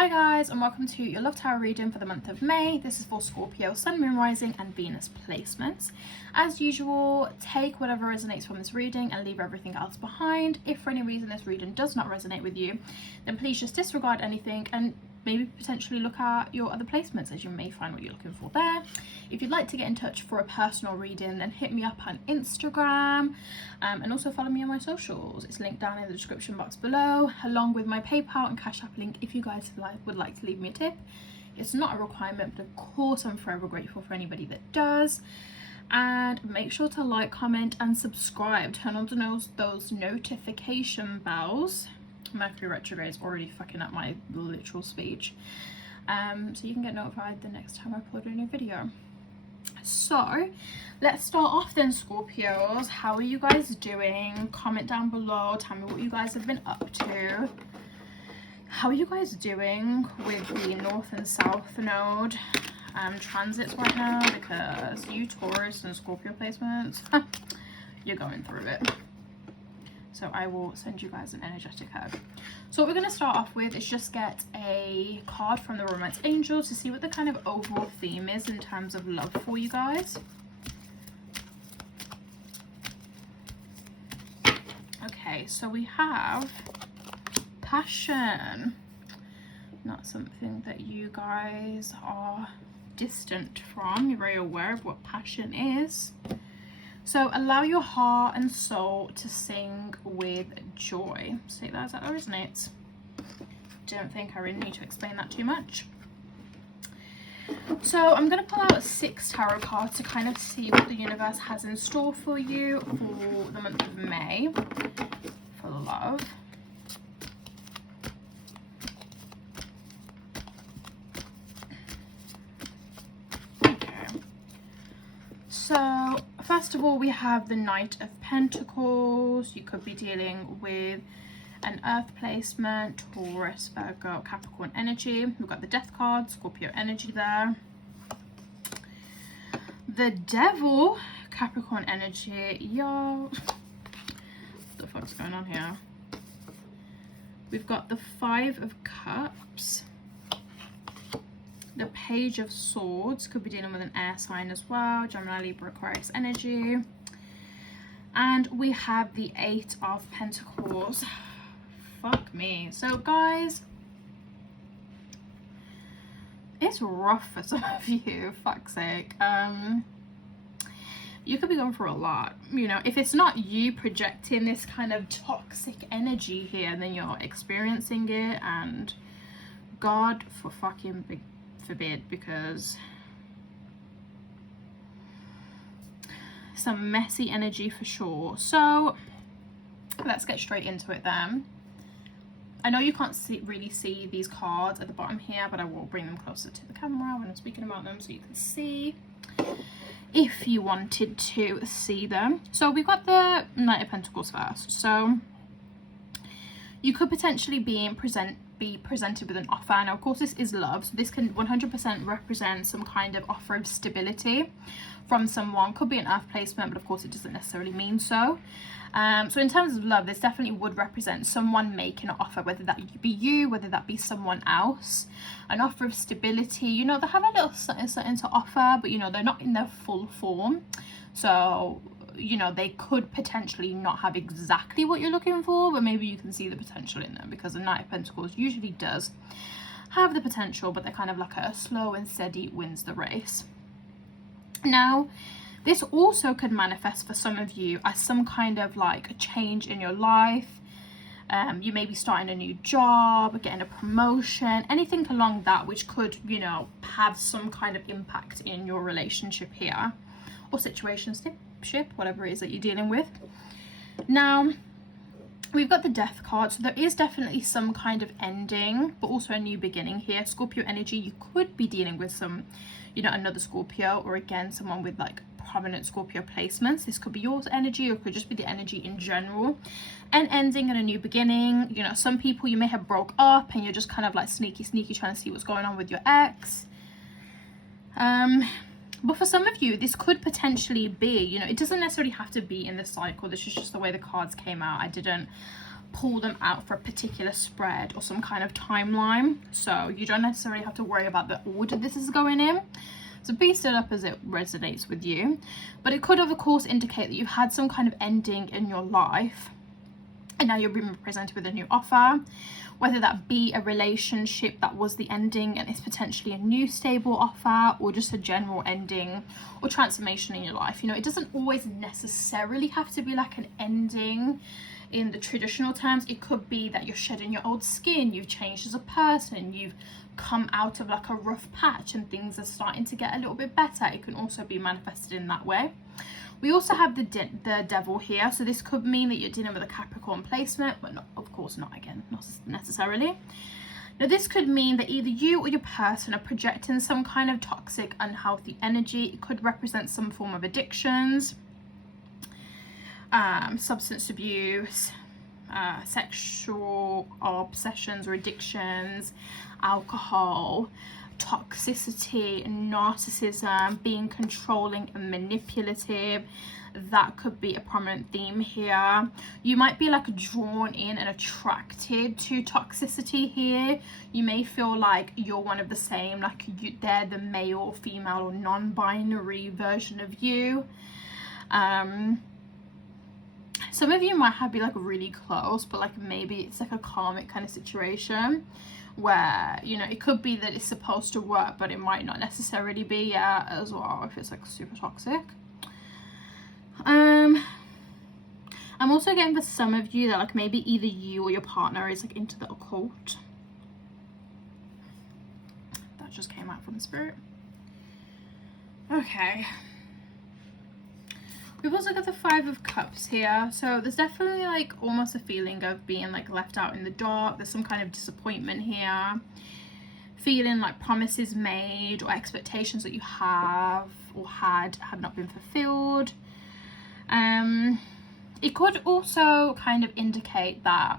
Hi guys, and welcome to your Love Tarot reading for the month of May. This is for Scorpio, Sun, Moon, Rising and Venus placements. As usual, take whatever resonates from this reading and leave everything else behind. If for any reason this reading does not resonate with you, then please just disregard anything and maybe potentially look at your other placements, as you may find what you're looking for there. If you'd like to get in touch for a personal reading, then hit me up on Instagram, and also follow me on my socials. It's linked down in the description box below, along with my PayPal and Cash App link if you guys would like to leave me a tip. It's not a requirement, but of course I'm forever grateful for anybody that does. And make sure to like, comment and subscribe. Turn on those notification bells. Mercury retrograde is already fucking up my literal speech, so you can get notified the next time I upload a new video. So let's start off then, Scorpios. How are you guys doing? Comment down below, tell me what you guys have been up to. How are you guys doing with the North and South node transits right now, because you Taurus and Scorpio placements, you're going through it. So I will send you guys an energetic hug. So what we're going to start off with is just get a card from the Romance Angels to see what the kind of overall theme is in terms of love for you guys. Okay, so we have passion. Not something that you guys are distant from. You're very aware of what passion is. So allow your heart and soul to sing with joy. Say that as that resonates. Don't think I really need to explain that too much. So I'm going to pull out 6 tarot cards to kind of see what the universe has in store for you for the month of May for love. So first of all, we have the Knight of Pentacles. You could be dealing with an Earth placement, Taurus, Virgo, Capricorn energy. We've got the Death card, Scorpio energy there. The Devil, Capricorn energy. Yo, what the fuck's going on here? We've got the 5 of Cups. The Page of Swords, could be dealing with an air sign as well, Gemini, Libra, Aquarius energy. And we have the 8 of Pentacles. Fuck me. So guys, it's rough for some of you, fuck's sake. You could be going through a lot. You know, if it's not you projecting this kind of toxic energy here, then you're experiencing it, and God for fucking forbid, because some messy energy for sure. So let's get straight into it then. I know you can't really see these cards at the bottom here, but I will bring them closer to the camera when I'm speaking about them so you can see if you wanted to see them. So we've got the Knight of Pentacles first. So you could potentially be presented with an offer. Now of course this is love, so this can 100% represent some kind of offer of stability from someone. Could be an Earth placement, but of course it doesn't necessarily mean so. So in terms of love, this definitely would represent someone making an offer, whether that be you, whether that be someone else. An offer of stability, you know, they have a little something to offer, but you know, they're not in their full form. So you know, they could potentially not have exactly what you're looking for, but maybe you can see the potential in them, because the Knight of Pentacles usually does have the potential, but they're kind of like a slow and steady wins the race. Now this also could manifest for some of you as some kind of like a change in your life. You may be starting a new job, getting a promotion, anything along that, which could, you know, have some kind of impact in your relationship here, or situationship, whatever it is that you're dealing with. Now we've got the Death card, so there is definitely some kind of ending, but also a new beginning here. Scorpio energy, you could be dealing with some, you know, another Scorpio, or again someone with like prominent Scorpio placements. This could be your energy, or it could just be the energy in general. An ending and a new beginning. You know, some people you may have broke up and you're just kind of like sneaky trying to see what's going on with your ex. But for some of you, this could potentially be, you know, it doesn't necessarily have to be in the cycle. This is just the way the cards came out. I didn't pull them out for a particular spread or some kind of timeline. So you don't necessarily have to worry about the order this is going in. So piece it up as it resonates with you. But it could, of course, indicate that you've had some kind of ending in your life and now you're being presented with a new offer, whether that be a relationship that was the ending and it's potentially a new stable offer, or just a general ending or transformation in your life. You know, it doesn't always necessarily have to be like an ending in the traditional terms. It could be that you're shedding your old skin, you've changed as a person, you've come out of like a rough patch and things are starting to get a little bit better. It can also be manifested in that way. We also have the devil here, so this could mean that you're dealing with a Capricorn placement, but not, of course not necessarily. Now this could mean that either you or your person are projecting some kind of toxic, unhealthy energy. It could represent some form of addictions, substance abuse, sexual obsessions or addictions, alcohol, toxicity, narcissism, being controlling and manipulative. That could be a prominent theme here. You might be like drawn in and attracted to toxicity here. You may feel like you're one of the same, like they're the male, female, or non-binary version of you. Some of you might have be like really close, but like maybe it's like a karmic kind of situation where, you know, it could be that it's supposed to work, but it might not necessarily be as well if it's like super toxic. I'm also getting for some of you that like maybe either you or your partner is like into the occult. That just came out from the spirit. Okay. We've also got the Five of Cups here. So there's definitely like almost a feeling of being like left out in the dark. There's some kind of disappointment here. Feeling like promises made or expectations that you have or had have not been fulfilled. It could also kind of indicate that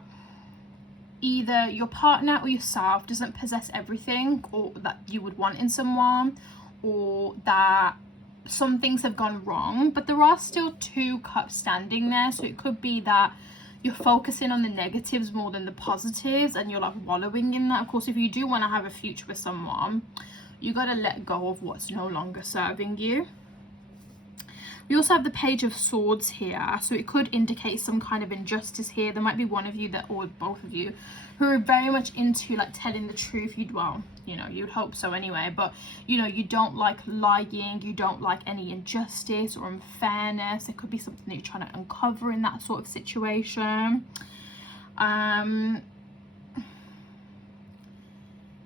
either your partner or yourself doesn't possess everything or that you would want in someone, or that some things have gone wrong, but there are still two cups standing there. So it could be that you're focusing on the negatives more than the positives and you're like wallowing in that. Of course, if you do want to have a future with someone, you got to let go of what's no longer serving you. We also have the Page of Swords here, so it could indicate some kind of injustice here. There might be one of you that, or both of you, who are very much into like telling the truth. You'd hope so anyway, but you know, you don't like lying, you don't like any injustice or unfairness. It could be something that you're trying to uncover in that sort of situation.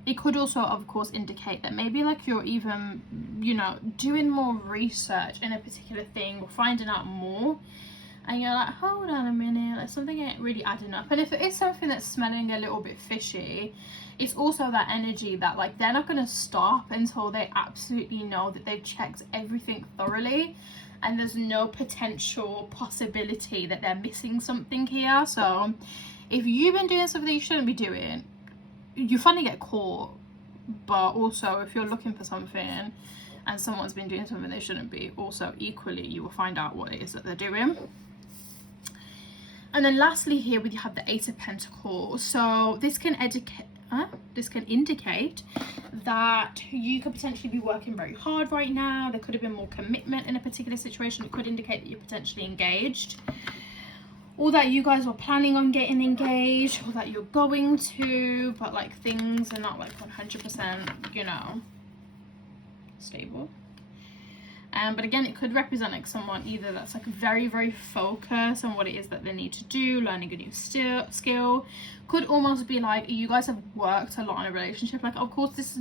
It could also, of course, indicate that maybe like you're even, you know, doing more research in a particular thing or finding out more, and you're like, hold on a minute, like something ain't really adding up. And if it is something that's smelling a little bit fishy, it's also that energy that like they're not going to stop until they absolutely know that they've checked everything thoroughly and there's no potential possibility that they're missing something here. So if you've been doing something that you shouldn't be doing, you finally get caught. But also if you're looking for something and someone's been doing something they shouldn't be, also equally you will find out what it is that they're doing. And then lastly here we have the Eight of Pentacles. So this can indicate that you could potentially be working very hard right now. There could have been more commitment in a particular situation. It could indicate that you're potentially engaged, or that you guys were planning on getting engaged, or that you're going to, but like things are not like 100%, you know, stable. But again, it could represent like someone either that's like very, very focused on what it is that they need to do, learning a new skill. Could almost be like you guys have worked a lot in a relationship. Like, of course, this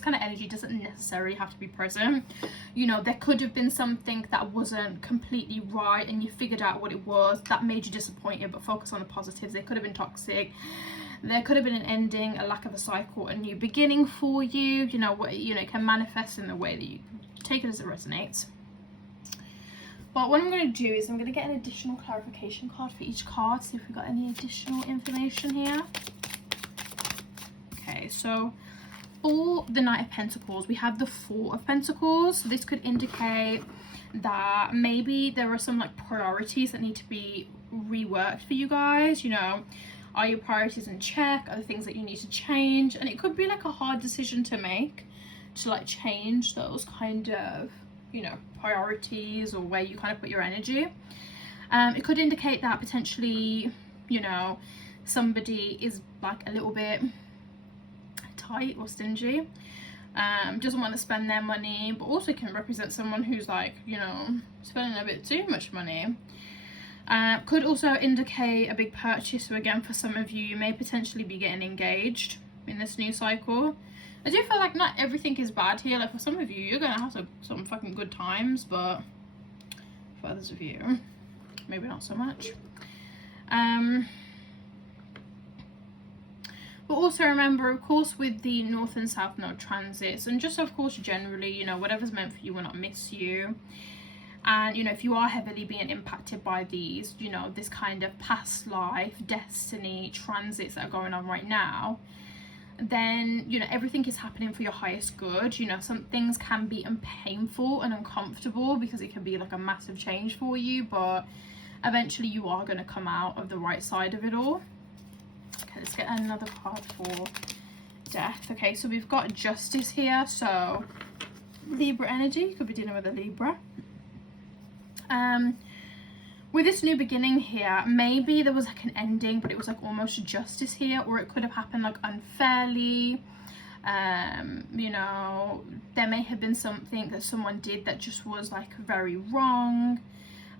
kind of energy doesn't necessarily have to be present. You know, there could have been something that wasn't completely right and you figured out what it was that made you disappointed, but focus on the positives. They could have been toxic. There could have been an ending, a lack of a cycle, a new beginning for you. You know, it can manifest in the way that you take it as it resonates. But what I'm going to do is I'm going to get an additional clarification card for each card, see if we've got any additional information here. Okay, so for the Knight of Pentacles, we have the Four of Pentacles. This could indicate that maybe there are some like priorities that need to be reworked for you guys. You know, are your priorities in check? Are the things that you need to change? And it could be like a hard decision to make, to like change those kind of, you know, priorities or where you kind of put your energy. It could indicate that potentially, you know, somebody is like a little bit tight or stingy, doesn't want to spend their money, but also can represent someone who's like, you know, spending a bit too much money. Could also indicate a big purchase. So again, for some of you, you may potentially be getting engaged in this new cycle. I do feel like not everything is bad here. Like for some of you, you're gonna have some fucking good times, but for others of you, maybe not so much. But also remember, of course, with the North and South Node transits, and just of course generally, you know, whatever's meant for you will not miss you. And, you know, if you are heavily being impacted by these, you know, this kind of past life, destiny, transits that are going on right now, then, you know, everything is happening for your highest good. You know, some things can be painful and uncomfortable because it can be like a massive change for you, but eventually you are going to come out of the right side of it all. Okay, let's get another card for death. Okay, so we've got justice here. So Libra energy, you could be dealing with a Libra. With this new beginning here, maybe there was like an ending, but it was like almost justice here, or it could have happened like unfairly. You know, there may have been something that someone did that just was like very wrong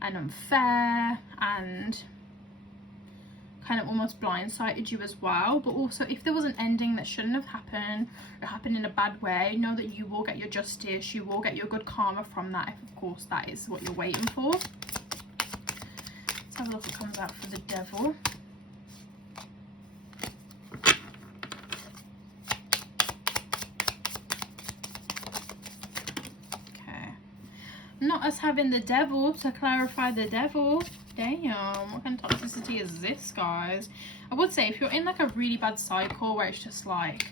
and unfair and kind of almost blindsided you as well. But also, if there was an ending that shouldn't have happened, or happened in a bad way, know that you will get your justice, you will get your good karma from that, if of course that is what you're waiting for. Let's have a look what comes out for the devil. Okay, not us having the devil to clarify the devil. Damn, what kind of toxicity is this, guys? I would say if you're in like a really bad cycle where it's just like,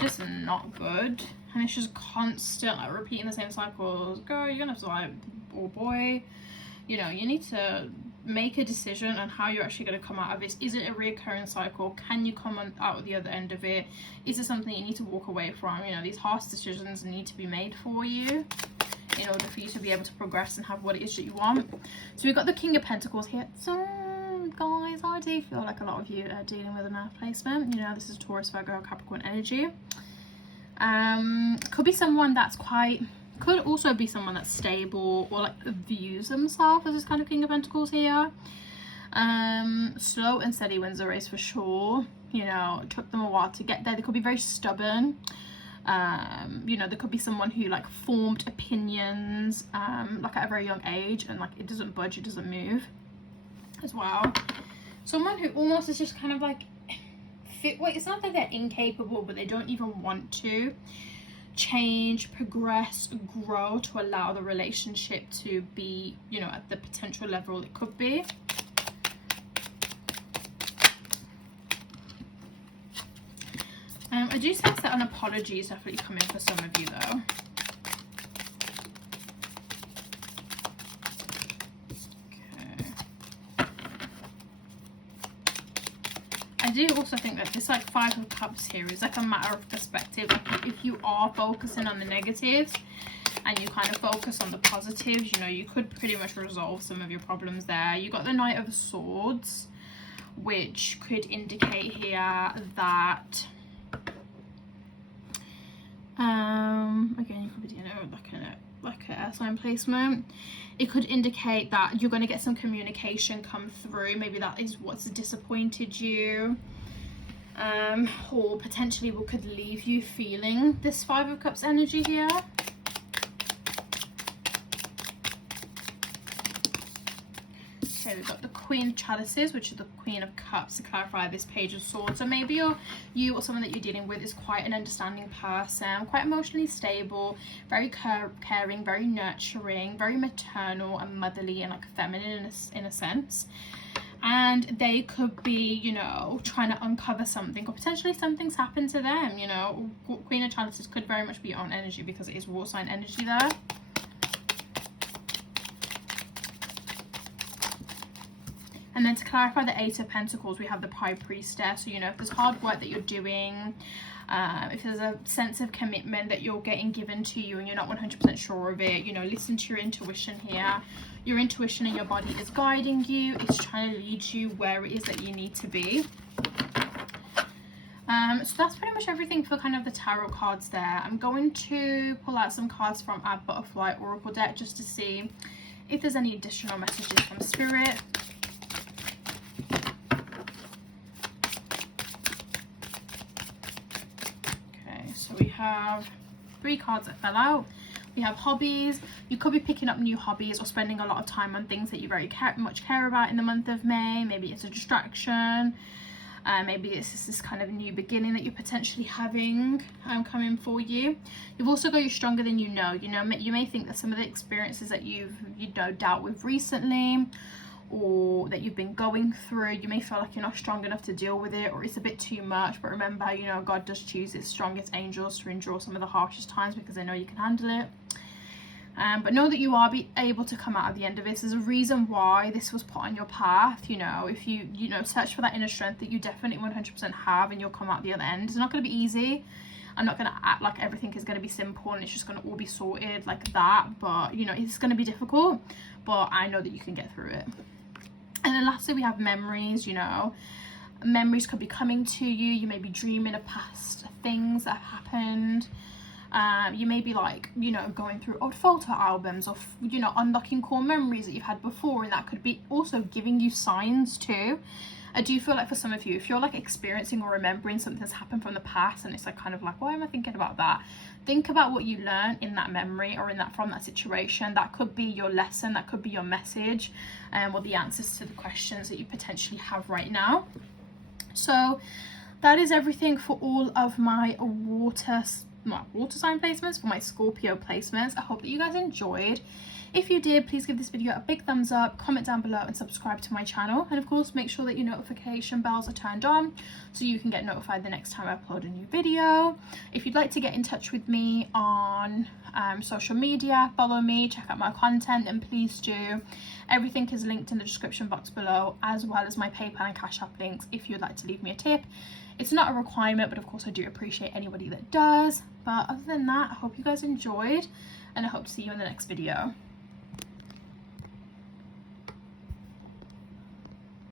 just not good, and it's just constant like repeating the same cycles, girl, you're gonna have to like, or boy, you know, you need to make a decision on how you're actually going to come out of this. Is it a recurring cycle? Can you come out the other end of it? Is it something you need to walk away from? You know, these harsh decisions need to be made for you in order for you to be able to progress and have what it is that you want. So we've got the King of Pentacles here. So guys, I do feel like a lot of you are dealing with an earth placement. You know, this is Taurus, Virgo, Capricorn energy. Could be someone that's quite, could also be someone that's stable or like views themselves as this kind of King of Pentacles here. Slow and steady wins the race for sure. You know, it took them a while to get there. They could be very stubborn. You know, there could be someone who like formed opinions like at a very young age, and like it doesn't budge, it doesn't move as well. Someone who almost is just kind of like it's not that they're incapable, but they don't even want to change, progress, grow to allow the relationship to be, you know, at the potential level it could be. I do sense that an apology is definitely coming for some of you though. I do also think that this like Five of Cups here is like a matter of perspective. Like if you are focusing on the negatives and you kind of focus on the positives, you know, you could pretty much resolve some of your problems there. You got the Knight of Swords, which could indicate here that again, you could be doing like an air sign placement. It could indicate that you're going to get some communication come through. Maybe that is what's disappointed you, or potentially what could leave you feeling this Five of Cups energy here. Okay, we've got the Queen of Chalices, which is the Queen of Cups, to clarify this Page of Swords. So maybe you or someone that you're dealing with is quite an understanding person, quite emotionally stable, very caring, very nurturing, very maternal and motherly and like feminine in a sense. And they could be, you know, trying to uncover something, or potentially something's happened to them, you know. Queen of Chalices could very much be your own energy because it is water sign energy there. And then to clarify the Eight of Pentacles, we have the High Priestess. So, you know, if there's hard work that you're doing, if there's a sense of commitment that you're getting given to you and you're not 100% sure of it, you know, listen to your intuition here. Your intuition and your body is guiding you. It's trying to lead you where it is that you need to be. So that's pretty much everything for kind of the tarot cards there. I'm going to pull out some cards from our Butterfly Oracle deck just to see if there's any additional messages from Spirit. Okay, so we have 3 cards that fell out. We have hobbies. You could be picking up new hobbies or spending a lot of time on things that you very much care about in the month of May. Maybe it's a distraction. Maybe it's this kind of new beginning that you're potentially having coming for you. You've also got your stronger than you know. You may think that some of the experiences that you've dealt with recently, or that you've been going through, you may feel like you're not strong enough to deal with it, or it's a bit too much. But remember, you know, God does choose its strongest angels to endure some of the harshest times because they know you can handle it. But know that you are able to come out at the end of this. There's a reason why this was put on your path. You know, if you search for that inner strength that you definitely 100% have, and you'll come out the other end. It's not going to be easy. I'm not going to act like everything is going to be simple and it's just going to all be sorted like that. But, you know, it's going to be difficult. But I know that you can get through it. And then lastly, we have memories. You know, memories could be coming to you. You may be dreaming of past things that have happened. You may be like, you know, going through old photo albums, or, you know, unlocking core memories that you've had before, and that could be also giving you signs too. I do feel like for some of you, if you're like experiencing or remembering something that's happened from the past and it's like kind of like, why am I thinking about that? Think about what you learned in that memory or from that situation. That could be your lesson, that could be your message, or the answers to the questions that you potentially have right now. So that is everything for all of my water sign placements, for my Scorpio placements. I hope that you guys enjoyed. If you did, please give this video a big thumbs up, comment down below and subscribe to my channel, and of course make sure that your notification bells are turned on so you can get notified the next time I upload a new video. If you'd like to get in touch with me on social media, follow me, check out my content, then please do. Everything is linked in the description box below, as well as my PayPal and Cash App links if you'd like to leave me a tip. It's not a requirement, but of course I do appreciate anybody that does. But other than that, I hope you guys enjoyed, and I hope to see you in the next video.